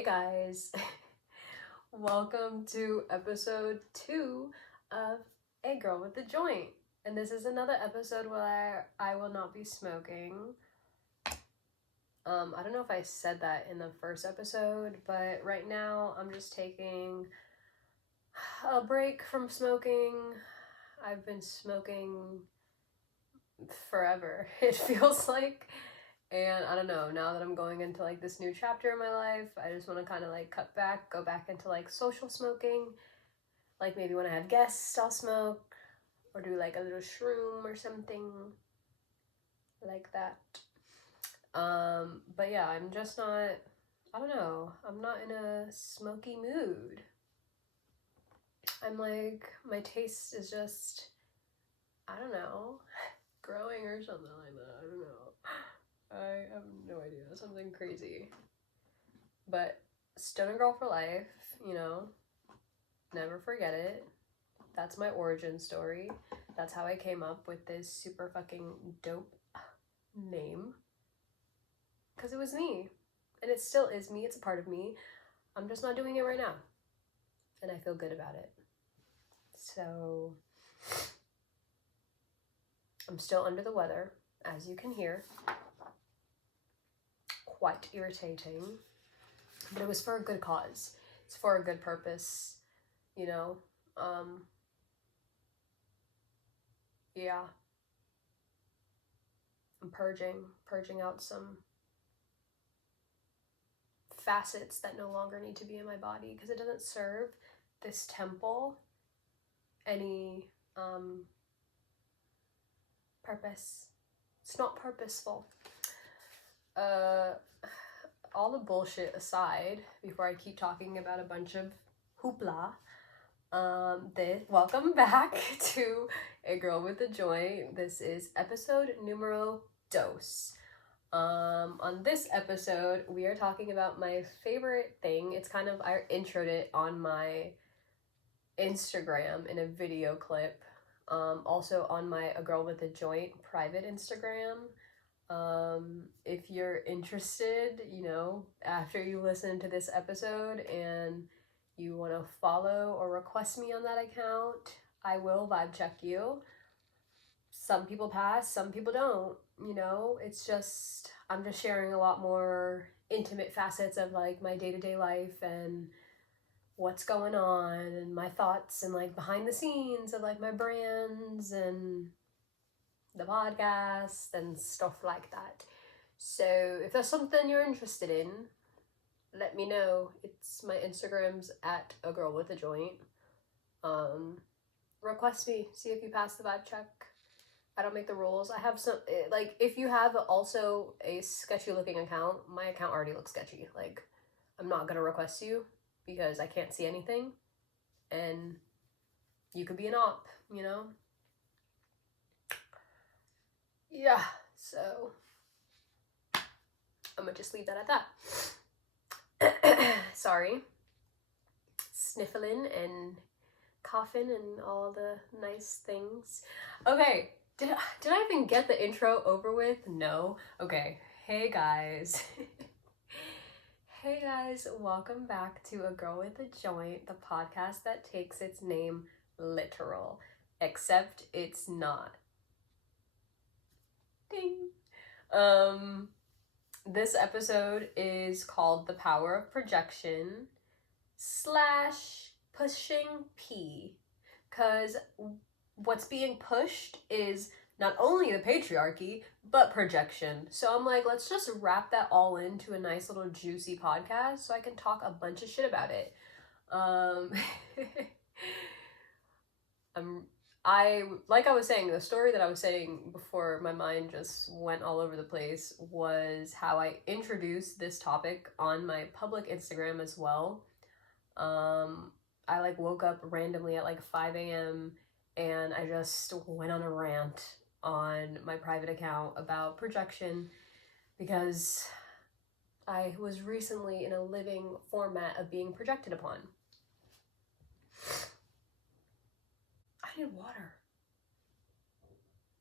Hey guys, welcome to episode 2 of A Girl with a Joint. And this is another episode where I will not be smoking. I don't know if I said that in the first episode, but right now I'm just taking a break from smoking. I've been smoking forever, it feels like. And I don't know, now that I'm going into like this new chapter in my life, I just want to kind of like cut back, go back into like social smoking. Like maybe when I have guests, I'll smoke or do like a little shroom or something like that. But yeah, I'm just not, I don't know, I'm not in a smoky mood. I'm like, my taste is just, I don't know, growing or something like that. I don't know. I have no idea. Something crazy. But stoner girl for life, you know, never forget it. That's my origin story. That's how I came up with this super fucking dope name. Because it was me. And it still is me. It's a part of me. I'm just not doing it right now. And I feel good about it. So I'm still under the weather, as you can hear. Quite irritating, but it was for a good cause. It's for a good purpose, you know. Yeah, I'm purging out some facets that no longer need to be in my body because it doesn't serve this temple any purpose. It's not purposeful. All the bullshit aside, before I keep talking about a bunch of hoopla, welcome back to A Girl with a Joint. This is episode numero dos. On this episode, we are talking about my favorite thing. It's kind of, I introed it on my Instagram in a video clip. Also on my A Girl with a Joint private Instagram. If you're interested, you know, after you listen to this episode and you want to follow or request me on that account, I will vibe check you. Some people pass, some people don't, you know, it's just, I'm just sharing a lot more intimate facets of like my day-to-day life and what's going on and my thoughts and like behind the scenes of like my brands and the podcast and stuff like that. So if there's something you're interested in, let me know. It's my Instagram's at A Girl with a Joint. Request me, see if you pass the vibe check. I don't make the rules. I have some, like, if you have also a sketchy looking account, my account already looks sketchy. Like, I'm not gonna request you because I can't see anything and you could be an op, you know? Yeah, so I'm gonna just leave that at that. Sorry. Sniffling and coughing and all the nice things. Okay, did I even get the intro over with? No? Okay, hey guys. Hey guys, welcome back to A Girl with a Joint, the podcast that takes its name literal, except it's not. Ding. This episode is called The Power of Projection / pushing P, because what's being pushed is not only the patriarchy, but projection. So I'm like, let's just wrap that all into a nice little juicy podcast so I can talk a bunch of shit about it. Like I was saying, the story that I was saying before my mind just went all over the place was how I introduced this topic on my public Instagram as well. I like woke up randomly at like 5 a.m. and I just went on a rant on my private account about projection because I was recently in a living format of being projected upon. I need water.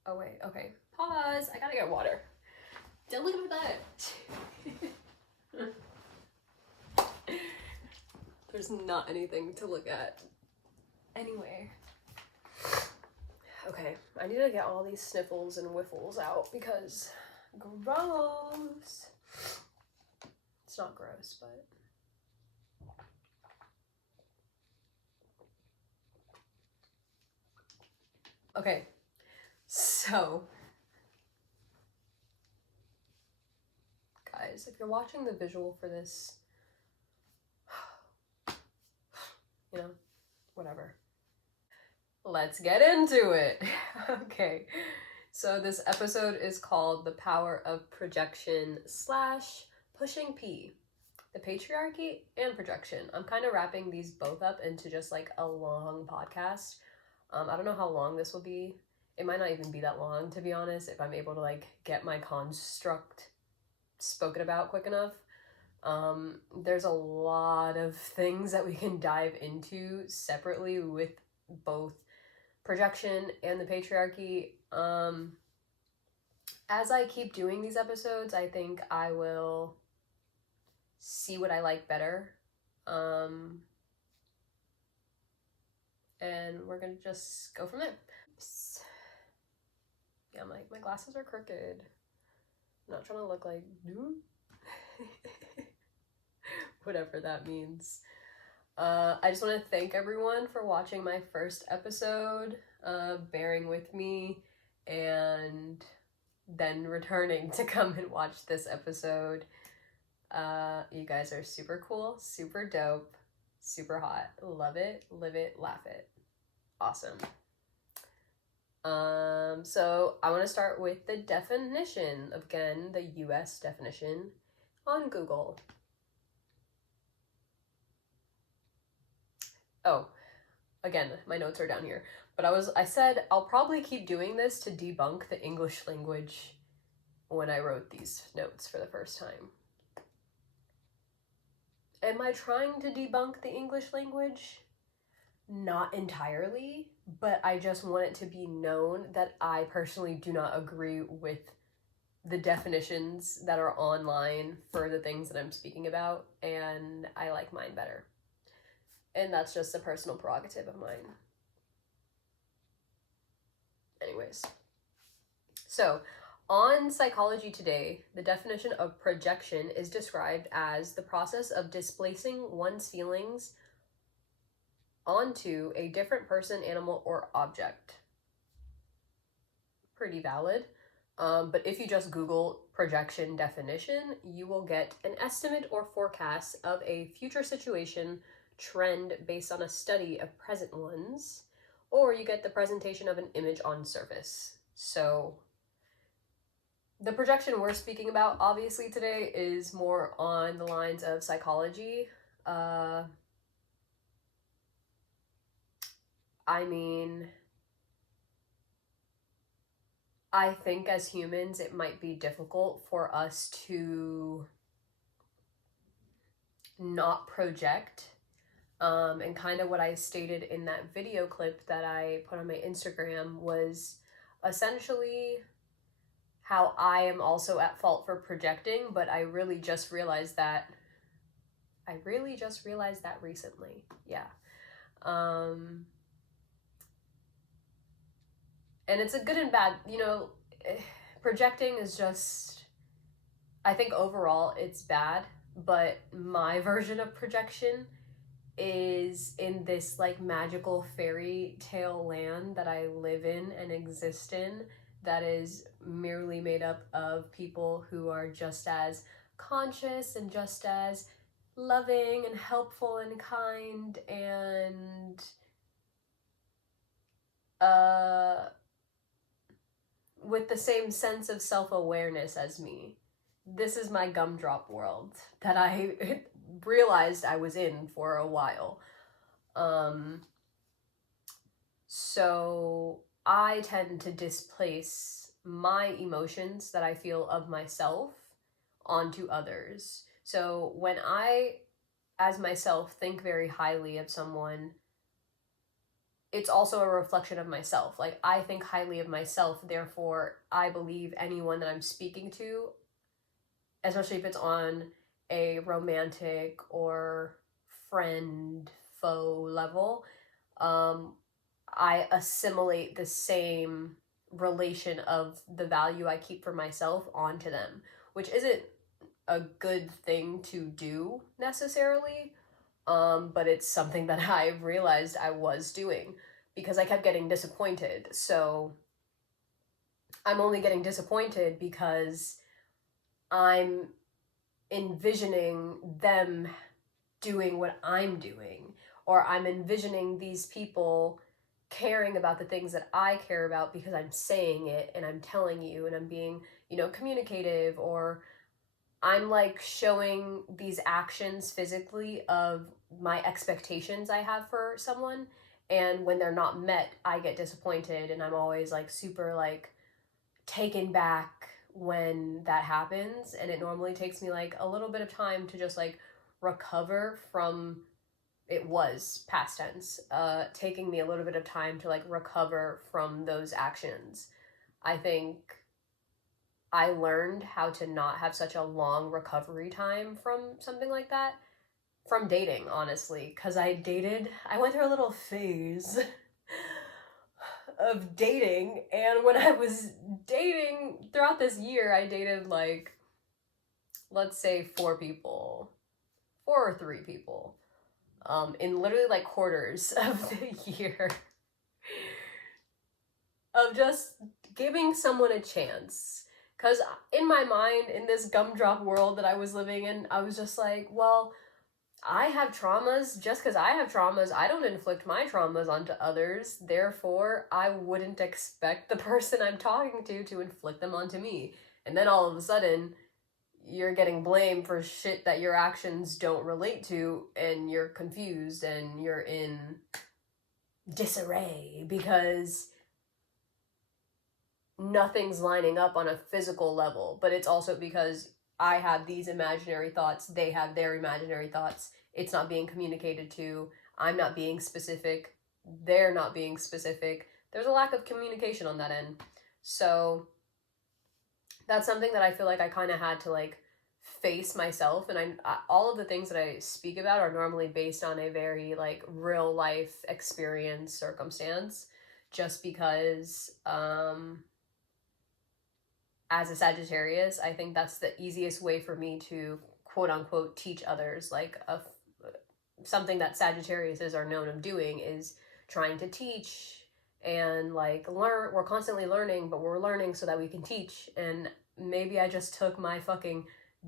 Oh wait, okay. Pause. I gotta get water. Don't look at that. There's not anything to look at. Anyway. Okay, I need to get all these sniffles and whiffles out because gross. It's not gross, but... Okay, so... Guys, if you're watching the visual for this, you know, whatever. Let's get into it. Okay, so this episode is called The Power of Projection / Pushing P. The patriarchy and projection. I'm kind of wrapping these both up into just like a long podcast. I don't know how long this will be. It might not even be that long, to be honest, if I'm able to like get my construct spoken about quick enough. There's a lot of things that we can dive into separately with both projection and the patriarchy. As I keep doing these episodes, I think I will see what I like better. And we're gonna just go from there. Yeah, my glasses are crooked. I'm not trying to look like whatever that means. I just want to thank everyone for watching my first episode, bearing with me, and then returning to come and watch this episode. You guys are super cool, super dope, super hot. Love it, live it, laugh it. Awesome. So I want to start with the definition. Again, the US definition on Google. Oh, again, my notes are down here. But I said I'll probably keep doing this to debunk the English language when I wrote these notes for the first time. Am I trying to debunk the English language? Not entirely, but I just want it to be known that I personally do not agree with the definitions that are online for the things that I'm speaking about, and I like mine better. And that's just a personal prerogative of mine. Anyways. So, on Psychology Today, the definition of projection is described as the process of displacing one's feelings onto a different person, animal, or object. Pretty valid. But if you just Google projection definition, you will get an estimate or forecast of a future situation trend based on a study of present ones, or you get the presentation of an image on surface. So the projection we're speaking about, obviously, today is more on the lines of psychology. I mean, I think as humans, it might be difficult for us to not project. And kind of what I stated in that video clip that I put on my Instagram was essentially how I am also at fault for projecting, but I really just realized that recently. Yeah. And it's a good and bad, projecting is just, I think overall it's bad, but my version of projection is in this like magical fairy tale land that I live in and exist in that is merely made up of people who are just as conscious and just as loving and helpful and kind and with the same sense of self-awareness as me. This is my gumdrop world that I realized I was in for a while. So I tend to displace my emotions that I feel of myself onto others. So when I, as myself, think very highly of someone, it's also a reflection of myself. Like, I think highly of myself, therefore I believe anyone that I'm speaking to, especially if it's on a romantic or friend, foe level, I assimilate the same relation of the value I keep for myself onto them, which isn't a good thing to do necessarily, but it's something that I realized I was doing because I kept getting disappointed. So I'm only getting disappointed because I'm envisioning them doing what I'm doing, or I'm envisioning these people caring about the things that I care about because I'm saying it and I'm telling you and I'm being, communicative, or I'm like showing these actions physically of my expectations I have for someone. And when they're not met, I get disappointed and I'm always like super like taken back when that happens. And it normally takes me like a little bit of time to just like recover from, it was past tense, taking me a little bit of time to like recover from those actions. I think I learned how to not have such a long recovery time from something like that from dating, honestly, because I went through a little phase of dating, and when I was dating throughout this year, I dated like, let's say 4 or 3 people, in literally like quarters of the year, of just giving someone a chance. Because in my mind, in this gumdrop world that I was living in, I was just like, well, I have traumas. Just because I have traumas, I don't inflict my traumas onto others. Therefore, I wouldn't expect the person I'm talking to inflict them onto me. And then all of a sudden, you're getting blamed for shit that your actions don't relate to, and you're confused and you're in disarray because nothing's lining up on a physical level. But it's also because I have these imaginary thoughts, they have their imaginary thoughts. It's not being communicated to. I'm not being specific. They're not being specific. There's a lack of communication on that end. So that's something that I feel like I kind of had to like face myself. And I all of the things that I speak about are normally based on a very like real life experience circumstance, just because as a Sagittarius, I think that's the easiest way for me to quote unquote teach others. Like something that Sagittariuses are known of doing is trying to teach and like learn. We're constantly learning, but we're learning so that we can teach. And maybe I just took my fucking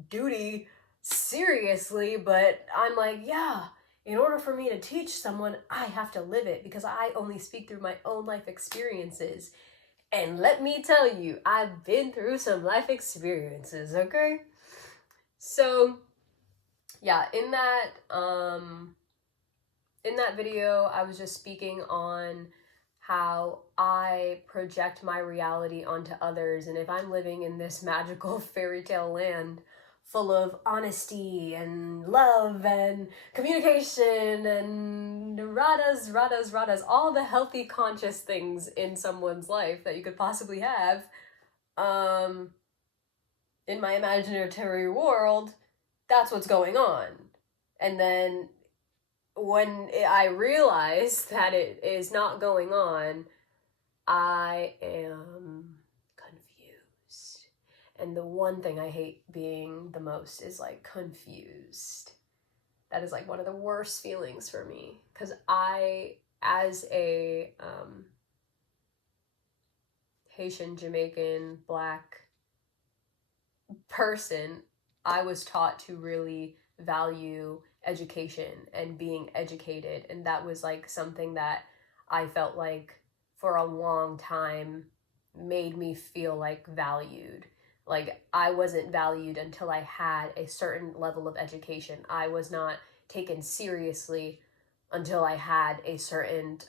duty seriously, but I'm like, yeah, in order for me to teach someone, I have to live it because I only speak through my own life experiences. And let me tell you, I've been through some life experiences, okay? So, yeah, in that video, I was just speaking on how I project my reality onto others, and if I'm living in this magical fairy tale land full of honesty and love and communication and radas, all the healthy conscious things in someone's life that you could possibly have, in my imaginary world, that's what's going on. And then when I realize that it is not going on, I am confused. And the one thing I hate being the most is like confused. That is like one of the worst feelings for me. Because I, as a Haitian, Jamaican, Black person, I was taught to really value education and being educated, and that was like something that I felt like for a long time made me feel like valued. Like I wasn't valued until I had a certain level of education. I was not taken seriously until I had a certain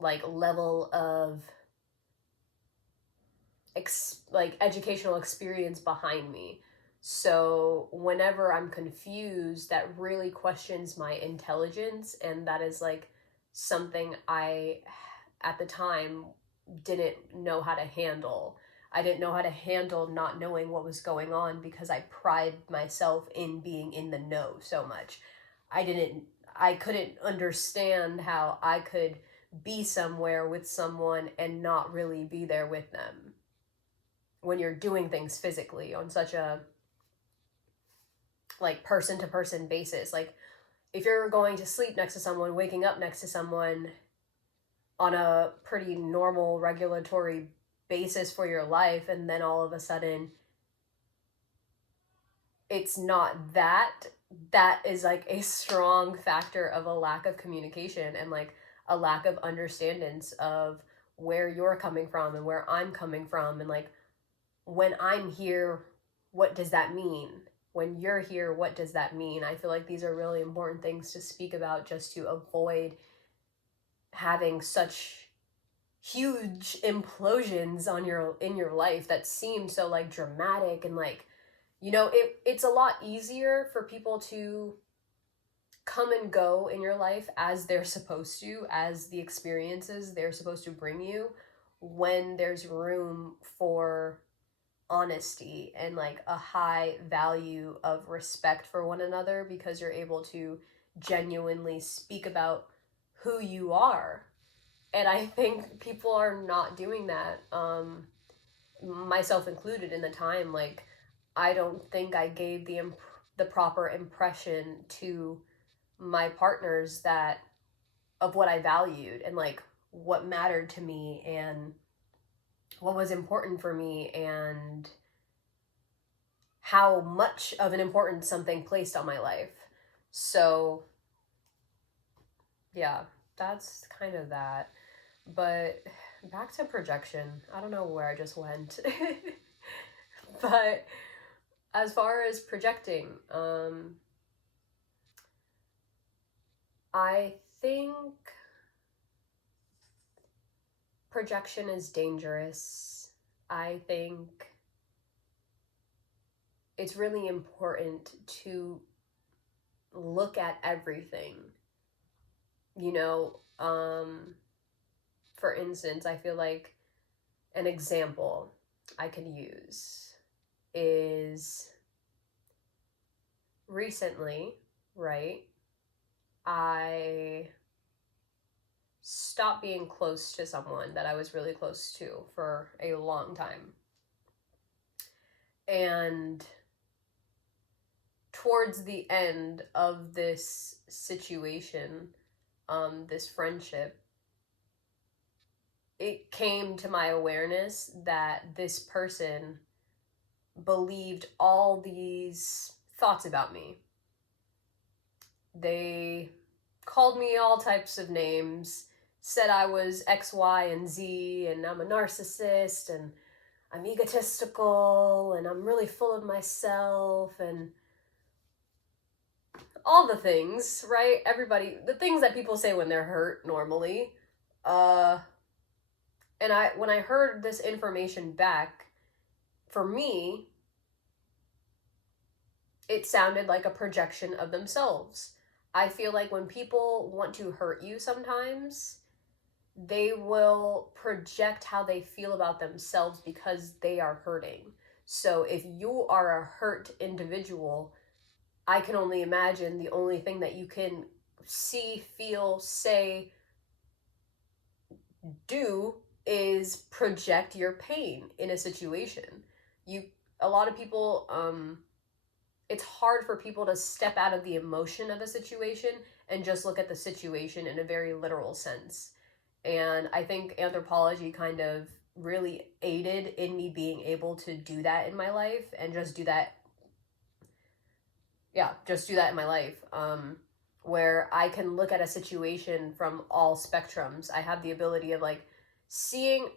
like level of like educational experience behind me. So whenever I'm confused, that really questions my intelligence, and that is like something I at the time didn't know how to handle. I didn't know how to handle not knowing what was going on because I pride myself in being in the know so much. I couldn't understand how I could be somewhere with someone and not really be there with them when you're doing things physically on such a like person to person basis. Like if you're going to sleep next to someone, waking up next to someone on a pretty normal regulatory basis for your life, and then all of a sudden it's not that, that is like a strong factor of a lack of communication and like a lack of understandings of where you're coming from and where I'm coming from, and like when I'm here, what does that mean? When you're here, what does that mean? I feel like these are really important things to speak about just to avoid having such huge implosions on your in your life that seem so like dramatic, and like, you know, it's a lot easier for people to come and go in your life as they're supposed to, as the experiences they're supposed to bring you, when there's room for honesty and like a high value of respect for one another, because you're able to genuinely speak about who you are. And I think people are not doing that, myself included in the time. Like I don't think I gave the proper impression to my partners that of what I valued and like what mattered to me and what was important for me and how much of an importance something placed on my life. So yeah, that's kind of that. But back to projection. I don't know where I just went. But as far as projecting, I think projection is dangerous. I think it's really important to look at everything. You know, for instance, I feel like an example I could use is recently, right? I stopped being close to someone that I was really close to for a long time. And towards the end of this situation, this friendship, it came to my awareness that this person believed all these thoughts about me. They called me all types of names, said I was X, Y, and Z, and I'm a narcissist, and I'm egotistical, and I'm really full of myself, and all the things, right? Everybody, the things that people say when they're hurt normally. And when I heard this information back, for me, it sounded like a projection of themselves. I feel like when people want to hurt you sometimes, they will project how they feel about themselves because they are hurting. So if you are a hurt individual, I can only imagine the only thing that you can see, feel, say, do is project your pain in a situation. A lot of people, it's hard for people to step out of the emotion of a situation and just look at the situation in a very literal sense. And I think anthropology kind of really aided in me being able to do that in my life and just do that. Yeah, just do that in my life. Where I can look at a situation from all spectrums. I have the ability of like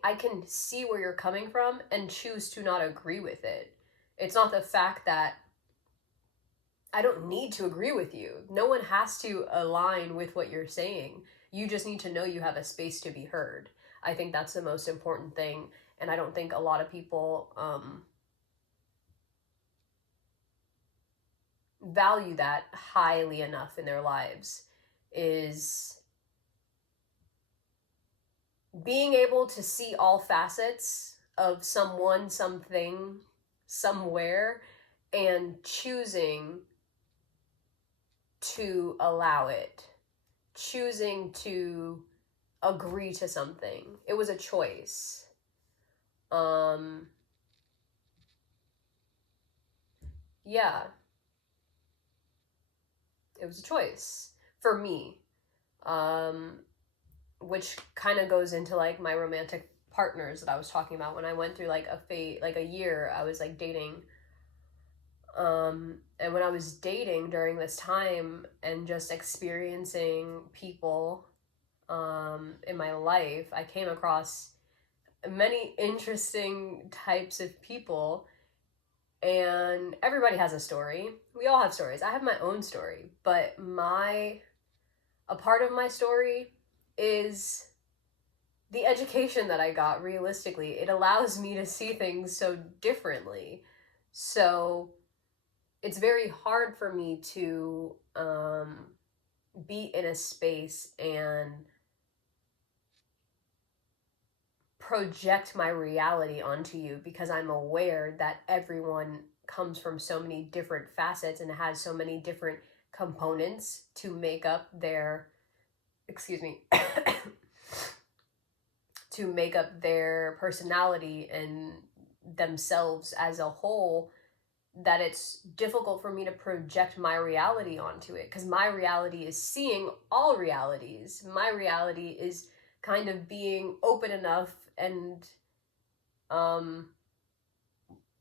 I can see where you're coming from and choose to not agree with it. It's not the fact that I don't need to agree with you. No one has to align with what you're saying. You just need to know you have a space to be heard. I think that's the most important thing. And I don't think a lot of people value that highly enough in their lives, is being able to see all facets of someone, something, somewhere, and choosing to allow it, choosing to agree to something. It was a choice. Yeah, it was a choice for me. Which kind of goes into like my romantic partners that I was talking about when I went through like a year I was like dating. And when I was dating during this time and just experiencing people in my life, I came across many interesting types of people, and everybody has a story. We all have stories. I have my own story, but a part of my story is the education that I got. Realistically, it allows me to see things so differently. So it's very hard for me to be in a space and project my reality onto you, because I'm aware that everyone comes from so many different facets and has so many different components to make up their to make up their personality and themselves as a whole, that it's difficult for me to project my reality onto it, because my reality is seeing all realities. My reality is kind of being open enough and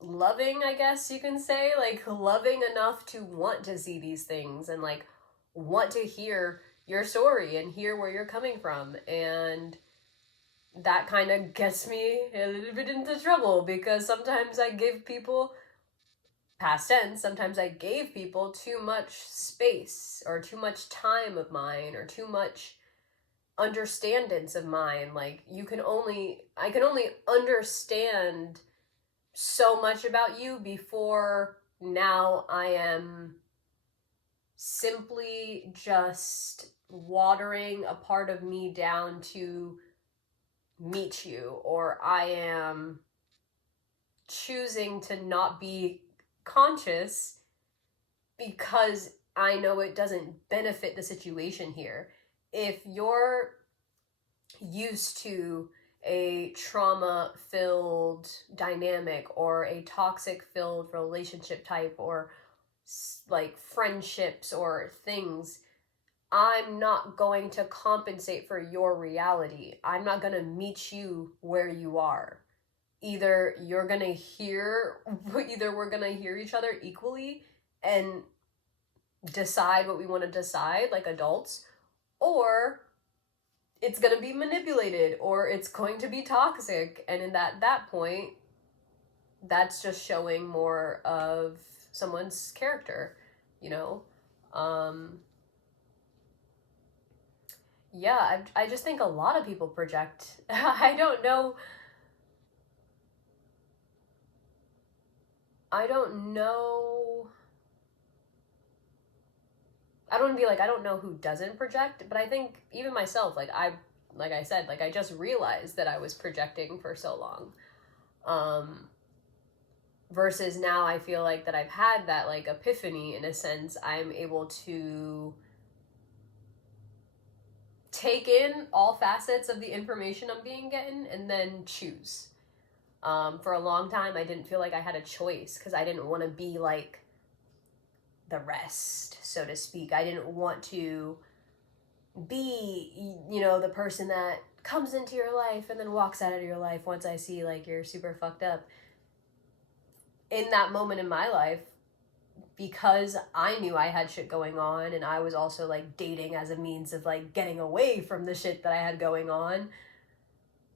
loving, I guess you can say, like loving enough to want to see these things and like want to hear your story and hear where you're coming from. And that kind of gets me a little bit into trouble, because sometimes I give people, past tense, sometimes I gave people too much space or too much time of mine or too much understandings of mine. Like I can only understand so much about you before now I am simply just watering a part of me down to meet you, or I am choosing to not be conscious because I know it doesn't benefit the situation here. If you're used to a trauma filled dynamic or a toxic filled relationship type or like friendships or things, I'm not going to compensate for your reality. I'm not going to meet you where you are. Either we're going to hear each other equally and decide what we want to decide like adults, or it's going to be manipulated, or it's going to be toxic. And in that point, that's just showing more of someone's character, you know? Yeah, I just think a lot of people project. I don't know. I don't know. I don't want to be like, I don't know who doesn't project, but I think even myself, like I said, like I just realized that I was projecting for so long. Versus now I feel like that I've had that like epiphany in a sense. I'm able to take in all facets of the information I'm being getting and then choose. For a long time, I didn't feel like I had a choice because I didn't want to be like the rest, so to speak. I didn't want to be, the person that comes into your life and then walks out of your life once I see like you're super fucked up. In that moment in my life, because I knew I had shit going on and I was also like dating as a means of like getting away from the shit that I had going on,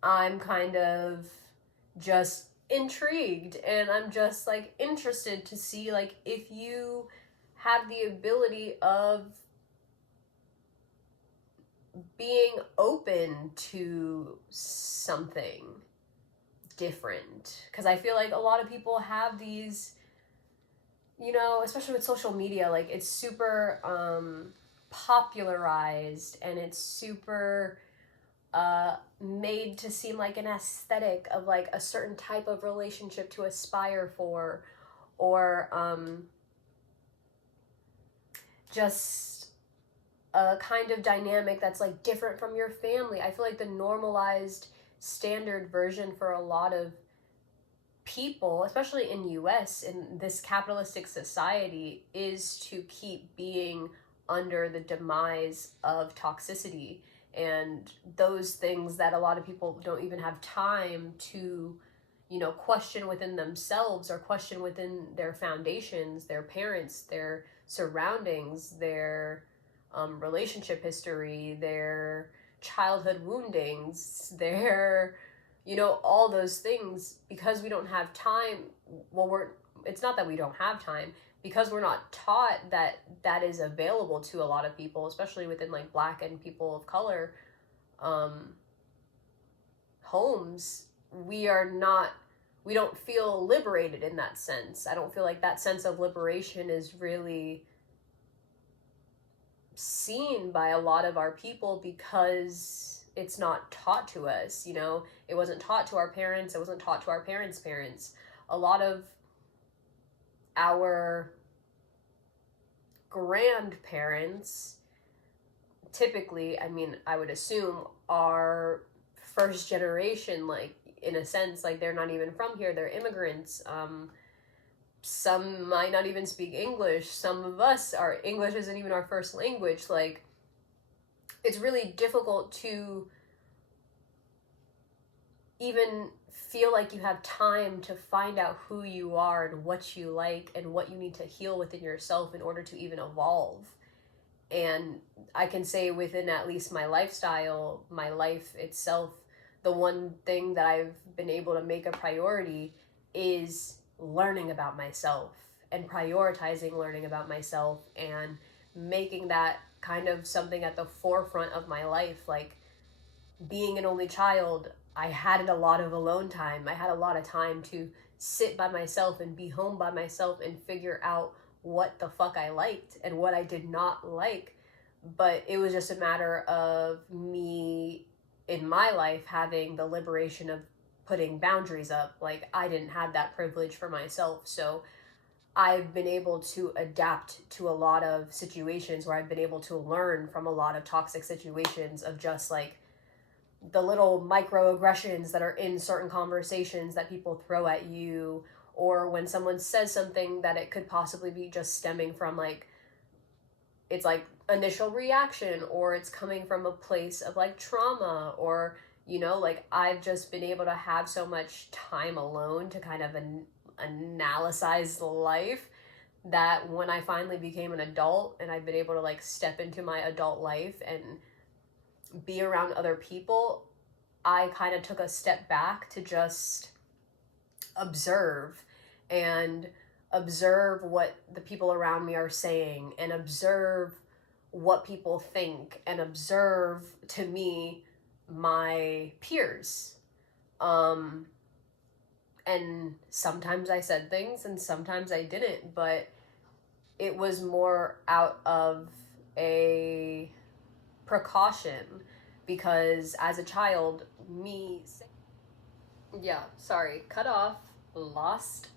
I'm kind of just intrigued and I'm just like interested to see like if you have the ability of being open to something different. Because I feel like a lot of people have these, especially with social media, like it's super popularized and it's super made to seem like an aesthetic of like a certain type of relationship to aspire for, or just a kind of dynamic that's like different from your family. I feel like the normalized standard version for a lot of people, especially in US, in this capitalistic society, is to keep being under the demise of toxicity and those things that a lot of people don't even have time to, you know, question within themselves or question within their foundations, their parents, their surroundings, their relationship history, their childhood woundings, their, you know, all those things, because we don't have time. Well, it's not that we don't have time, because we're not taught that that is available to a lot of people, especially within like Black and people of color homes. We don't feel liberated in that sense. I don't feel like that sense of liberation is really seen by a lot of our people, because it's not taught to us. You know, it wasn't taught to our parents, it wasn't taught to our parents' parents. A lot of our grandparents, typically, I mean, I would assume, are first generation, like, in a sense, like, they're not even from here, they're immigrants. Some might not even speak English. Some of us, our English isn't even our first language. Like, it's really difficult to even feel like you have time to find out who you are and what you like and what you need to heal within yourself in order to even evolve. And I can say within at least my lifestyle, my life itself, the one thing that I've been able to make a priority is learning about myself and prioritizing learning about myself and making that kind of something at the forefront of my life. Like, being an only child, I had a lot of alone time. I had a lot of time to sit by myself and be home by myself and figure out what the fuck I liked and what I did not like. But it was just a matter of me in my life having the liberation of putting boundaries up. Like, I didn't have that privilege for myself. So I've been able to adapt to a lot of situations where I've been able to learn from a lot of toxic situations of just like the little microaggressions that are in certain conversations that people throw at you, or when someone says something that it could possibly be just stemming from like, it's like initial reaction, or it's coming from a place of like trauma, or, you know, like, I've just been able to have so much time alone to kind of analyze life, that when I finally became an adult and I've been able to like step into my adult life and be around other people, I kind of took a step back to just observe and observe what the people around me are saying and observe what people think and observe, to me, my peers. And sometimes I said things and sometimes I didn't, but it was more out of a precaution, because as a child, cut off, lost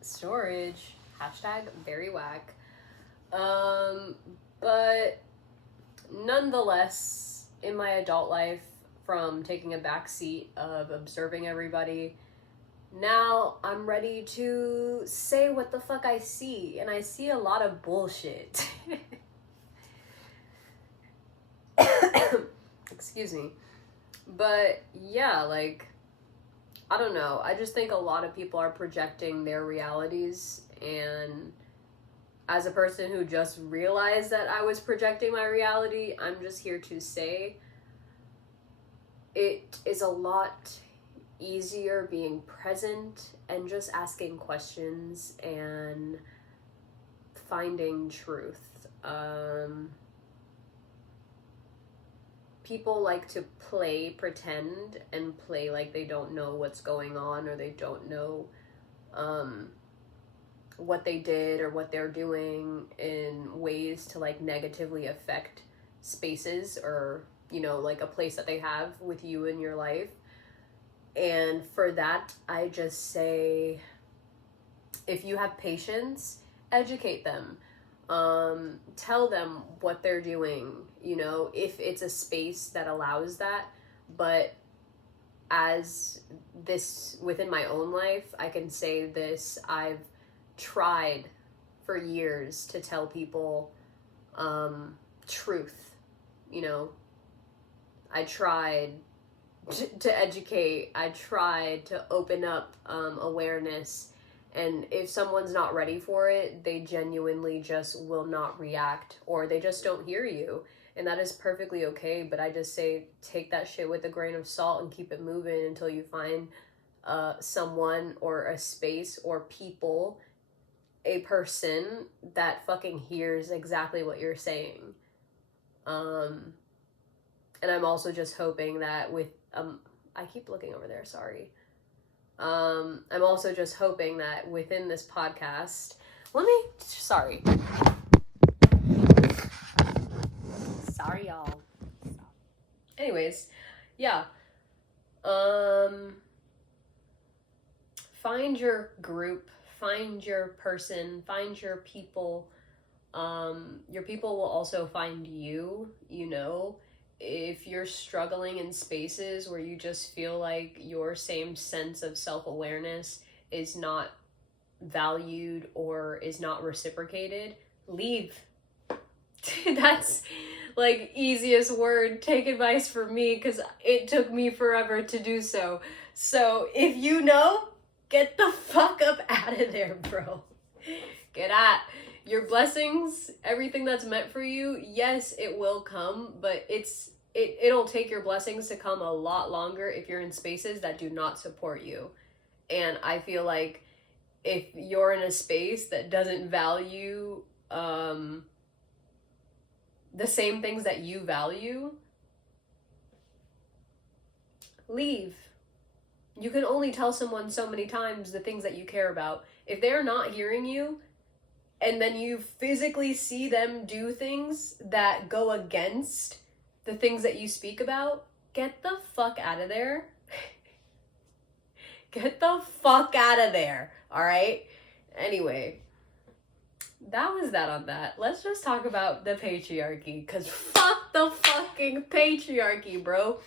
storage, hashtag very whack. But nonetheless, in my adult life, from taking a back seat of observing everybody, now I'm ready to say what the fuck I see, and I see a lot of bullshit. Excuse me. But yeah, like, I don't know. I just think a lot of people are projecting their realities, and as a person who just realized that I was projecting my reality, I'm just here to say it is a lot easier being present and just asking questions and finding truth. People like to pretend and play like they don't know what's going on, or they don't know what they did or what they're doing, in ways to like negatively affect spaces or you know, like a place that they have with you in your life. And for that, I just say, if you have patience, educate them. Tell them what they're doing, you know, if it's a space that allows that. But as this, within my own life, I can say this: I've tried for years to tell people truth, you know. I tried to educate. I tried to open up awareness. And if someone's not ready for it, they genuinely just will not react, or they just don't hear you. And that is perfectly okay. But I just say, take that shit with a grain of salt and keep it moving until you find someone or a space or people, a person that fucking hears exactly what you're saying. And I'm also just hoping that with, I keep looking over there, sorry. I'm also just hoping that within this podcast, sorry, y'all. Anyways, yeah. Find your group, find your person, find your people. Your people will also find you, you know. If you're struggling in spaces where you just feel like your same sense of self-awareness is not valued or is not reciprocated, leave. That's like easiest word. Take advice from me, because it took me forever to do so. So if you know, get the fuck up out of there, bro. Get out. Your blessings, everything that's meant for you, yes, it will come, but it'll take your blessings to come a lot longer if you're in spaces that do not support you. And I feel like if you're in a space that doesn't value the same things that you value, leave. You can only tell someone so many times the things that you care about. If they're not hearing you, and then you physically see them do things that go against the things that you speak about, get the fuck out of there. Get the fuck out of there, all right? Anyway, that was that on that. Let's just talk about the patriarchy, because fuck the fucking patriarchy, bro.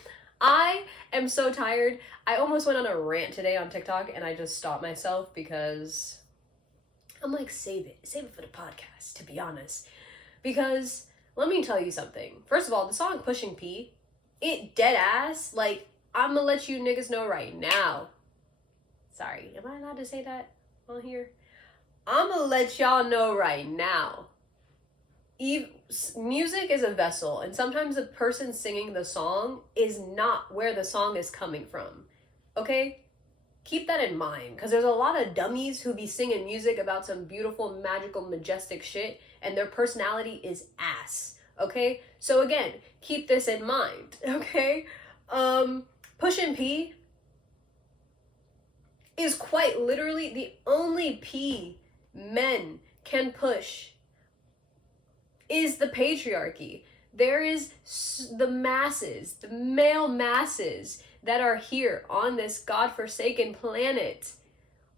I am so tired. I almost went on a rant today on TikTok, and I just stopped myself because I'm like, save it for the podcast, to be honest. Because let me tell you something. First of all, the song Pushing P, it dead ass, like, I'm gonna let you niggas know right now. Sorry, am I allowed to say that on here? I'm gonna let y'all know right now. Music is a vessel, and sometimes the person singing the song is not where the song is coming from. Okay? Keep that in mind, because there's a lot of dummies who be singing music about some beautiful, magical, majestic shit, and their personality is ass. Okay? So again, keep this in mind. Okay? Pushin' P is quite literally the only P men can push is the patriarchy. There is the masses, the male masses that are here on this godforsaken planet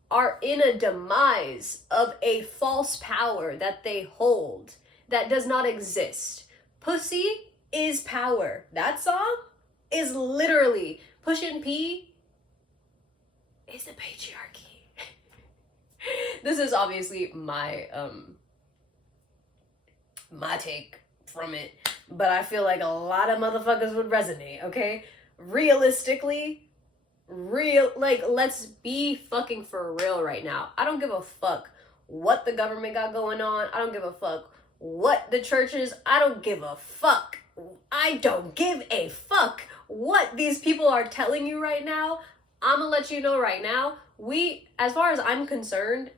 are in a demise of a false power that they hold that does not exist. Pussy is power. That song is literally Pushin' P is the patriarchy. This is obviously my take from it, but I feel like a lot of motherfuckers would resonate, okay? Realistically, let's be fucking for real right now. I don't give a fuck what the government got going on. I don't give a fuck what the church is. I don't give a fuck. I don't give a fuck what these people are telling you right now. I'm gonna let you know right now, as far as I'm concerned,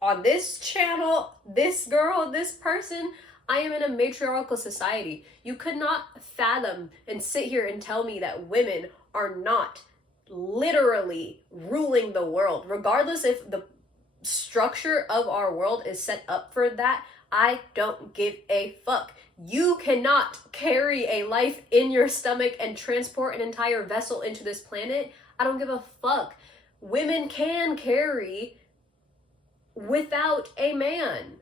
on this channel, this girl, this person, I am in a matriarchal society. You could not fathom and sit here and tell me that women are not literally ruling the world. Regardless if the structure of our world is set up for that, I don't give a fuck. You cannot carry a life in your stomach and transport an entire vessel into this planet. I don't give a fuck. Women can carry without a man.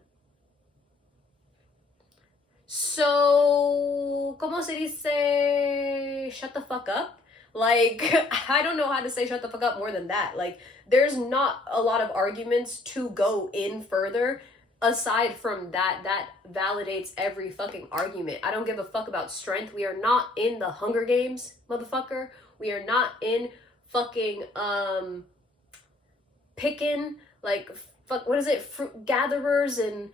So, ¿cómo se dice? Shut the fuck up? Like, I don't know how to say shut the fuck up more than that. Like, there's not a lot of arguments to go in further. Aside from that, that validates every fucking argument. I don't give a fuck about strength. We are not in the Hunger Games, motherfucker. We are not in fucking, picking, like, fuck, what is it? Fruit gatherers and,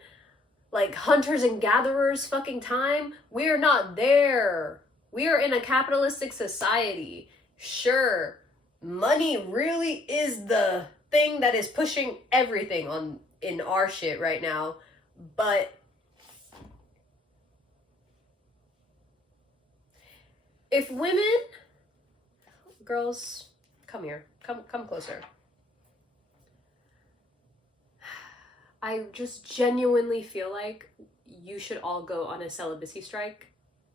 like, hunters and gatherers fucking time. We are not there. We are in a capitalistic society. Sure, money really is the thing that is pushing everything on in our shit right now, but if women, girls, come here, come closer. I just genuinely feel like you should all go on a celibacy strike,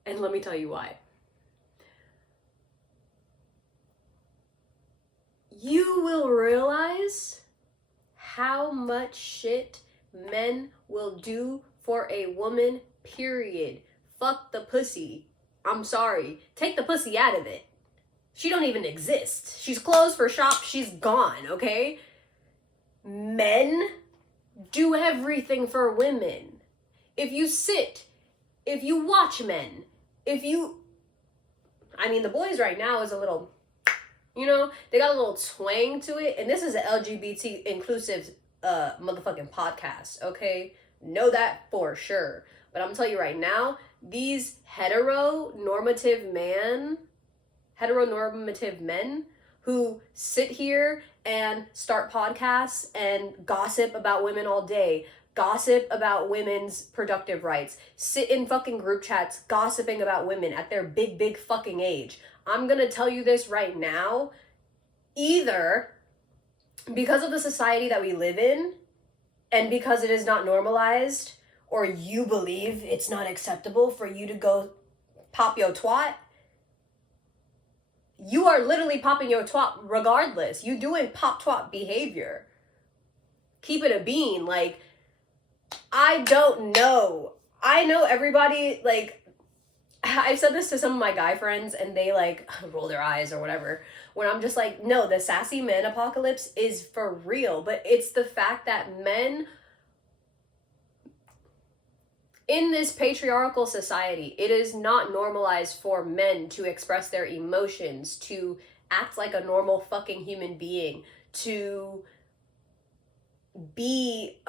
and let me tell you why. You will realize how much shit men will do for a woman, period. Fuck the pussy. I'm sorry. Take the pussy out of it. She don't even exist. She's closed for shop. She's gone, okay? Men do everything for women. If you sit, if you watch men, the boys right now is a little, they got a little twang to it, and this is an LGBT inclusive motherfucking podcast, okay? Know that for sure. But I'm gonna tell you right now, these heteronormative men who sit here and start podcasts and gossip about women all day, gossip about women's productive rights, sit in fucking group chats gossiping about women at their big fucking age. I'm gonna tell you this right now, either because of the society that we live in and because it is not normalized, or you believe it's not acceptable for you to go pop your twat, you are literally popping your twat regardless. You doing pop twat behavior. Keep it a bean. Like, I don't know. I know everybody, like, I've said this to some of my guy friends and they like roll their eyes or whatever, when I'm just like, no, the sassy man apocalypse is for real. But it's the fact that men in this patriarchal society, it is not normalized for men to express their emotions, to act like a normal fucking human being, to be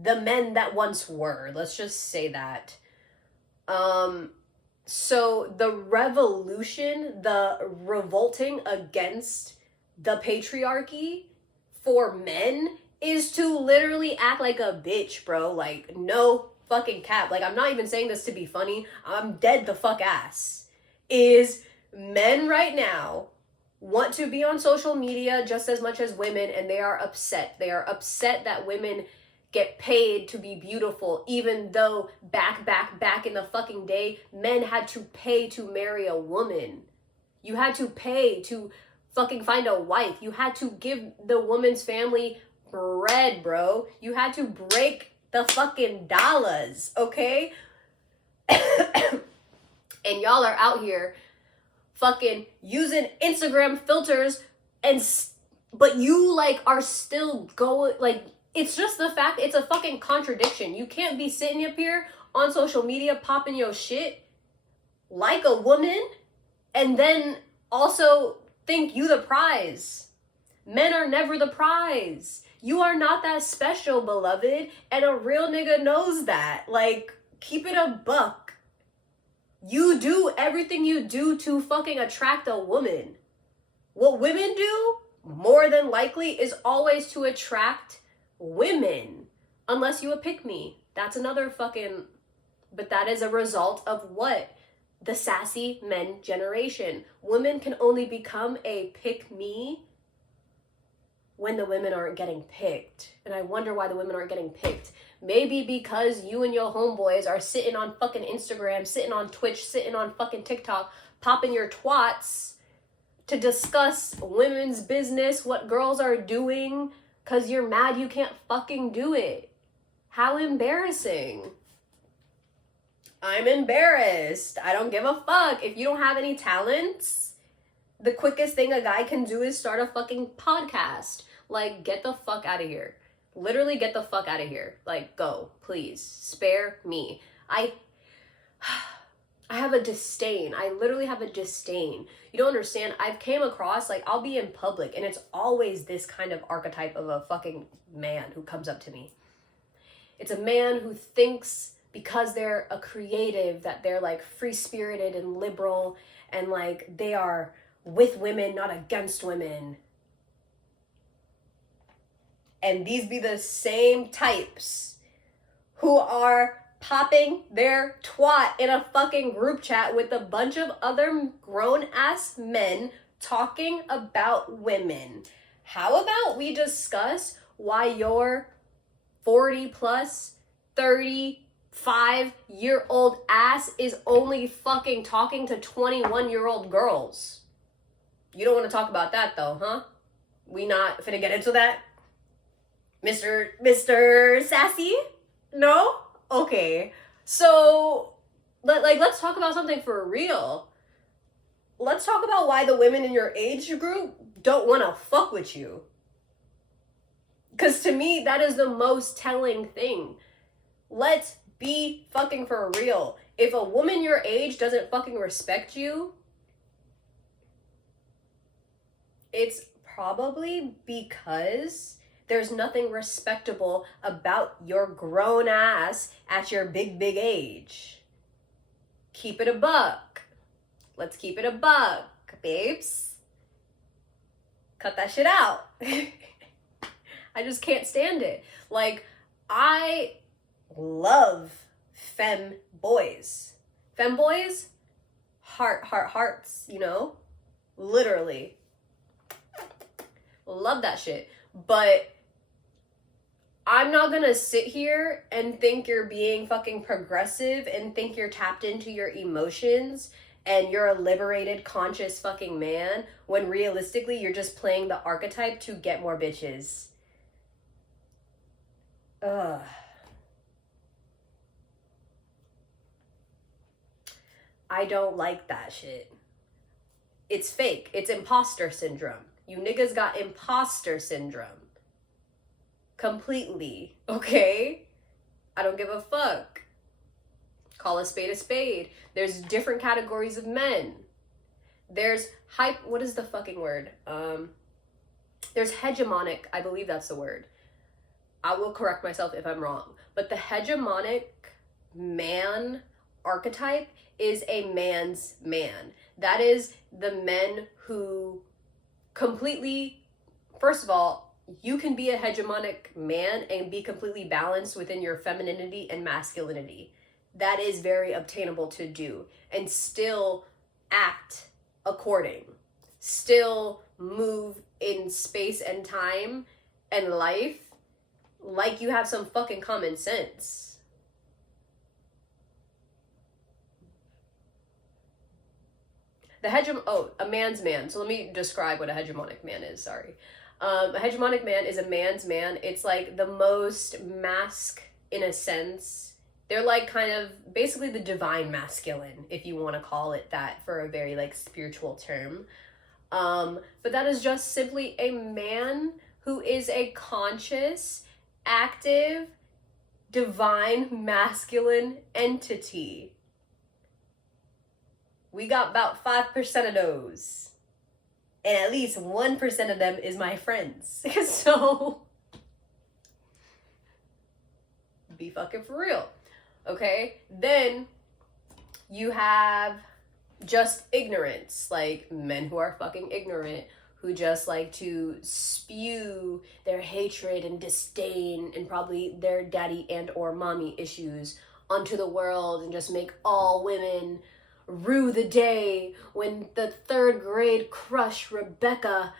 the men that once were. Let's just say that. So the revolution, the revolting against the patriarchy for men is to literally act like a bitch, bro. Like, no fucking cap. Like, I'm not even saying this to be funny. I'm dead the fuck ass. Is men right now want to be on social media just as much as women, and they are upset. They are upset that women get paid to be beautiful, even though back in the fucking day, men had to pay to marry a woman. You had to pay to fucking find a wife. You had to give the woman's family bread, bro. You had to break the fucking dollars, okay? And y'all are out here fucking using Instagram filters, but you like are still going, like, it's just the fact, it's a fucking contradiction. You can't be sitting up here on social media popping your shit like a woman and then also think you the prize. Men are never the prize. You are not that special, beloved, and a real nigga knows that. Like, keep it a buck. You do everything you do to fucking attract a woman. What women do, more than likely, is always to attract women. Unless you a pick-me. That's another fucking... But that is a result of what? The sassy men generation. Women can only become a pick-me when the women aren't getting picked. And I wonder why the women aren't getting picked. Maybe because you and your homeboys are sitting on fucking Instagram, sitting on Twitch, sitting on fucking TikTok, popping your twats to discuss women's business, what girls are doing, because you're mad you can't fucking do it. How embarrassing. I'm embarrassed. I don't give a fuck. If you don't have any talents, the quickest thing a guy can do is start a fucking podcast. Like, get the fuck out of here. Literally get the fuck out of here. Like, go, please. Spare me. I have a disdain. I literally have a disdain. You don't understand. I've came across, like, I'll be in public and it's always this kind of archetype of a fucking man who comes up to me. It's a man who thinks because they're a creative that they're like free-spirited and liberal and like they are with women, not against women. And these be the same types who are popping their twat in a fucking group chat with a bunch of other grown-ass men talking about women. How about we discuss why your 40 plus, 35-year-old ass is only fucking talking to 21-year-old girls? You don't want to talk about that though, huh? We not finna get into that? Mr. Sassy? No? Okay. So, let's talk about something for real. Let's talk about why the women in your age group don't want to fuck with you. Because to me, that is the most telling thing. Let's be fucking for real. If a woman your age doesn't fucking respect you, it's probably because there's nothing respectable about your grown ass at your big age. Keep it a buck. Let's keep it a buck, babes. Cut that shit out. I just can't stand it. Like, I love femme boys. Femboys, hearts, you know? Literally. Love that shit. But I'm not gonna sit here and think you're being fucking progressive and think you're tapped into your emotions and you're a liberated, conscious fucking man when realistically you're just playing the archetype to get more bitches. Ugh. I don't like that shit. It's fake. It's imposter syndrome. You niggas got imposter syndrome. Completely. Okay? I don't give a fuck. Call a spade a spade. There's different categories of men. There's what is the fucking word? There's hegemonic. I believe that's the word. I will correct myself if I'm wrong. But the hegemonic man archetype is a man's man. That is the men who completely, first of all, you can be a hegemonic man and be completely balanced within your femininity and masculinity. That is very obtainable to do and still act according, still move in space and time and life like you have some fucking common sense. A man's man. So let me describe what a hegemonic man is, sorry. A hegemonic man is a man's man. It's like the most mask in a sense. They're like kind of basically the divine masculine, if you want to call it that for a very like spiritual term. But that is just simply a man who is a conscious, active, divine masculine entity. We got about 5% of those. And at least 1% of them is my friends. So, be fucking for real. Okay? Then, you have just ignorance. Like, men who are fucking ignorant. Who just like to spew their hatred and disdain and probably their daddy and or mommy issues onto the world and just make all women rue the day when the third grade crush Rebecca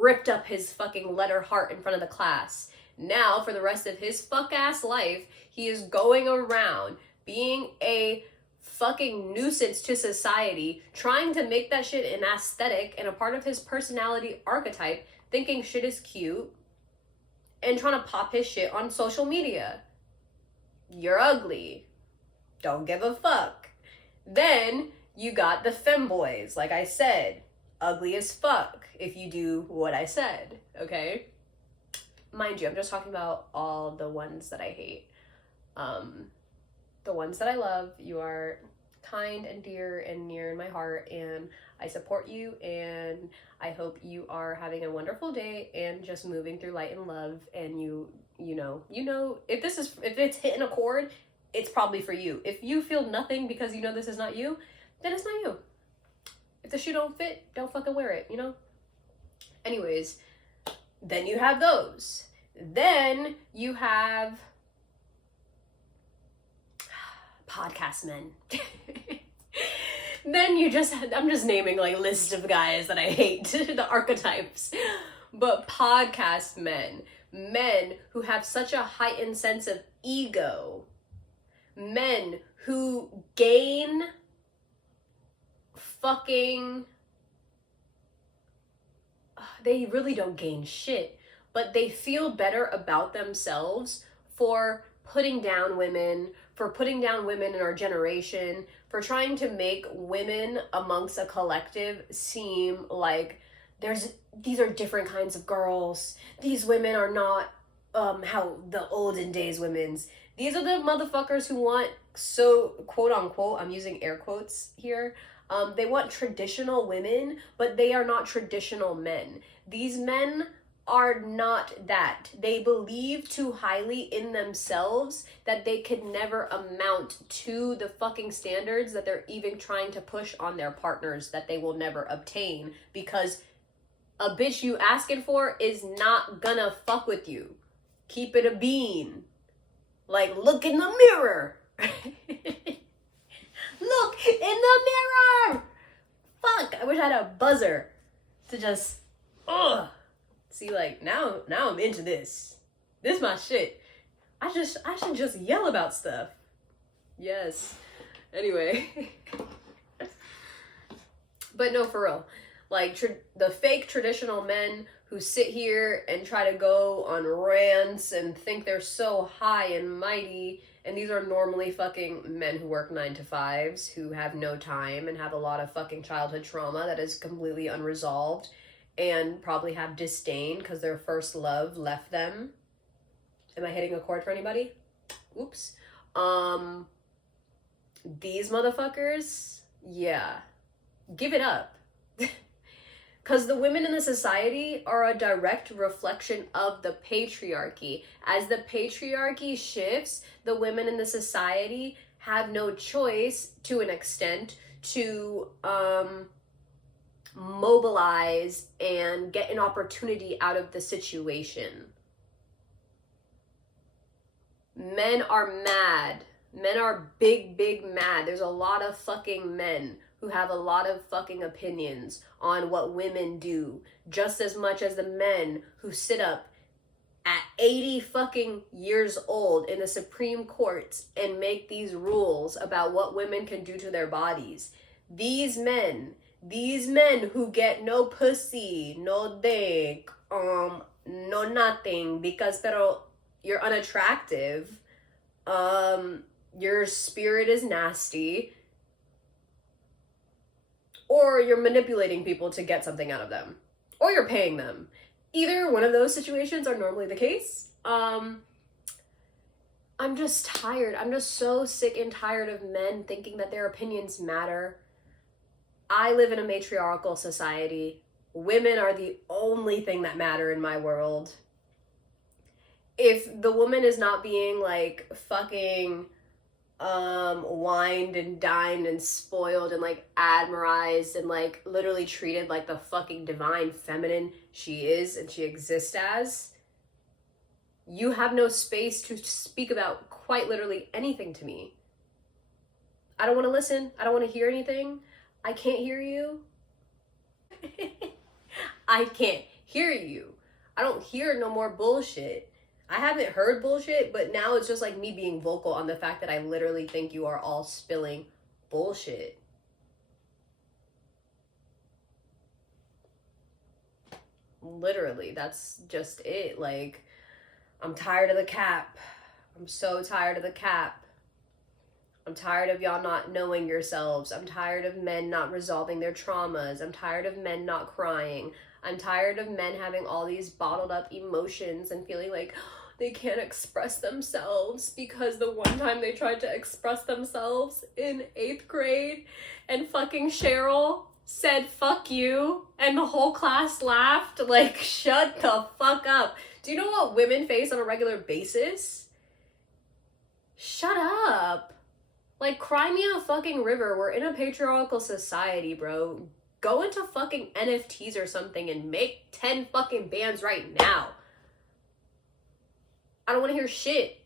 ripped up his fucking letter heart in front of the class. Now, for the rest of his fuck-ass life, he is going around being a fucking nuisance to society, trying to make that shit an aesthetic and a part of his personality archetype, thinking shit is cute, and trying to pop his shit on social media. You're ugly. Don't give a fuck. Then you got the femboys, like I said. Ugly as fuck if you do what I said, okay? Mind you, I'm just talking about all the ones that I hate. The ones that I love, you are kind and dear and near in my heart, and I support you, and I hope you are having a wonderful day and just moving through light and love. And you know, if it's hitting a chord, it's probably for you. If you feel nothing because you know this is not you, then it's not you. If the shoe don't fit, don't fucking wear it, you know? Anyways, then you have those. Then you have podcast men. Then I'm just naming like lists of guys that I hate, the archetypes. But podcast men who have such a heightened sense of ego, men who gain they really don't gain shit, but they feel better about themselves for putting down women in our generation, for trying to make women amongst a collective seem like these are different kinds of girls. These women are not how the olden days women's. These are the motherfuckers who want, so quote unquote, I'm using air quotes here, they want traditional women, but they are not traditional men. These men are not that. They believe too highly in themselves that they could never amount to the fucking standards that they're even trying to push on their partners that they will never obtain, because a bitch you asking for is not gonna fuck with you. Keep it a bean. Like, look in the mirror. Look in the mirror. Fuck, I wish I had a buzzer to just, see, like, now I'm into this. This my shit. I should just yell about stuff. Yes. Anyway. But no, for real. Like, the fake traditional men who sit here and try to go on rants and think they're so high and mighty, and these are normally fucking men who work 9 to 5s, who have no time and have a lot of fucking childhood trauma that is completely unresolved, and probably have disdain because their first love left them. Am I hitting a chord for anybody? Oops. These motherfuckers, yeah. Give it up. Because the women in the society are a direct reflection of the patriarchy. As the patriarchy shifts, the women in the society have no choice, to an extent, to mobilize and get an opportunity out of the situation. Men are mad. Men are big mad. There's a lot of fucking men who have a lot of fucking opinions on what women do, just as much as the men who sit up at 80 fucking years old in the Supreme Courts and make these rules about what women can do to their bodies. These men who get no pussy, no dick, no nothing, because pero you're unattractive, your spirit is nasty, or you're manipulating people to get something out of them, or you're paying them. Either one of those situations are normally the case. I'm just tired. I'm just so sick and tired of men thinking that their opinions matter. I live in a matriarchal society. Women are the only thing that matter in my world. If the woman is not being like fucking wined and dined and spoiled and like admirized and like literally treated like the fucking divine feminine she is and she exists as, you have no space to speak about quite literally anything to me. I don't want to listen. I don't want to hear anything. I can't hear you. I can't hear you. I don't hear no more bullshit. I haven't heard bullshit, but now it's just like me being vocal on the fact that I literally think you are all spilling bullshit. Literally, that's just it. Like, I'm tired of the cap. I'm so tired of the cap. I'm tired of y'all not knowing yourselves. I'm tired of men not resolving their traumas. I'm tired of men not crying. I'm tired of men having all these bottled up emotions and feeling like they can't express themselves because the one time they tried to express themselves in 8th grade and fucking Cheryl said fuck you and the whole class laughed. Like, shut the fuck up. Do you know what women face on a regular basis? Shut up. Like, cry me a fucking river. We're in a patriarchal society, bro. Go into fucking NFTs or something and make 10 fucking bands right now. I don't want to hear shit.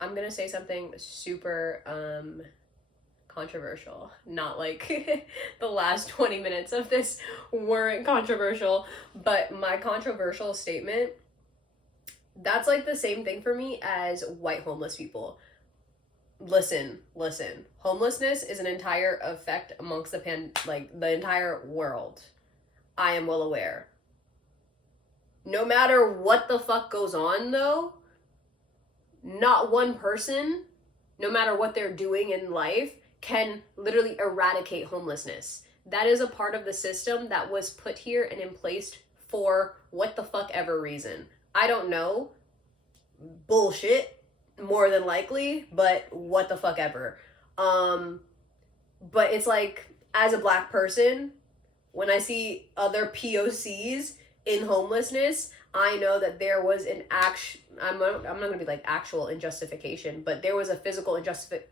I'm gonna say something super controversial. Not like the last 20 minutes of this weren't controversial, but my controversial statement, that's like the same thing for me as white homeless people. Listen. Homelessness is an entire effect amongst the entire world. I am well aware. No matter what the fuck goes on, though, not one person, no matter what they're doing in life, can literally eradicate homelessness. That is a part of the system that was put here and in place for what the fuck ever reason. I don't know. Bullshit, more than likely, but what the fuck ever. But it's like, as a black person, when I see other POCs in homelessness, I know that there was an I'm not gonna be like actual injustification, but there was a physical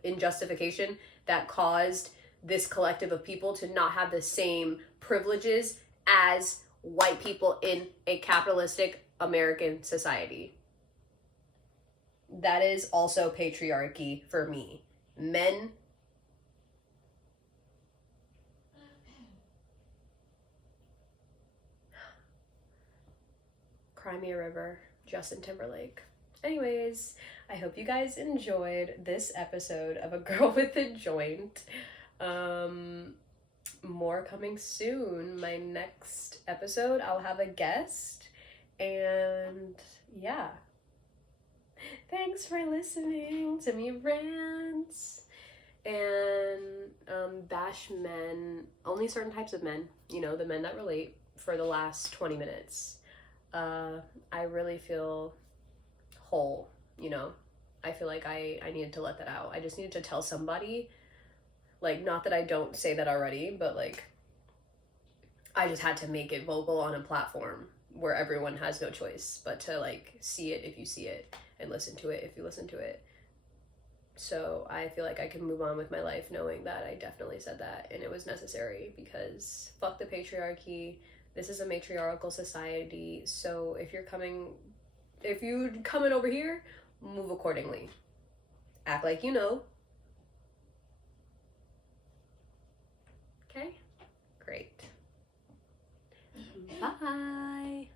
injustification that caused this collective of people to not have the same privileges as white people in a capitalistic American society. That is also patriarchy for me. Men Cry Me a River, Justin Timberlake. Anyways, I hope you guys enjoyed this episode of A Girl with a Joint. More coming soon. My next episode, I'll have a guest. And yeah. Thanks for listening to me rant and bash men, only certain types of men, you know, the men that relate, for the last 20 minutes. I really feel whole, you know. I feel like I needed to let that out. I just needed to tell somebody, like, not that I don't say that already, but like, I just had to make it vocal on a platform where everyone has no choice but to like see it if you see it and listen to it if you listen to it. So I feel like I can move on with my life knowing that I definitely said that and it was necessary, because fuck the patriarchy. This is a matriarchal society, so if you're coming over here, move accordingly. Act like you know. Okay? Great. Bye.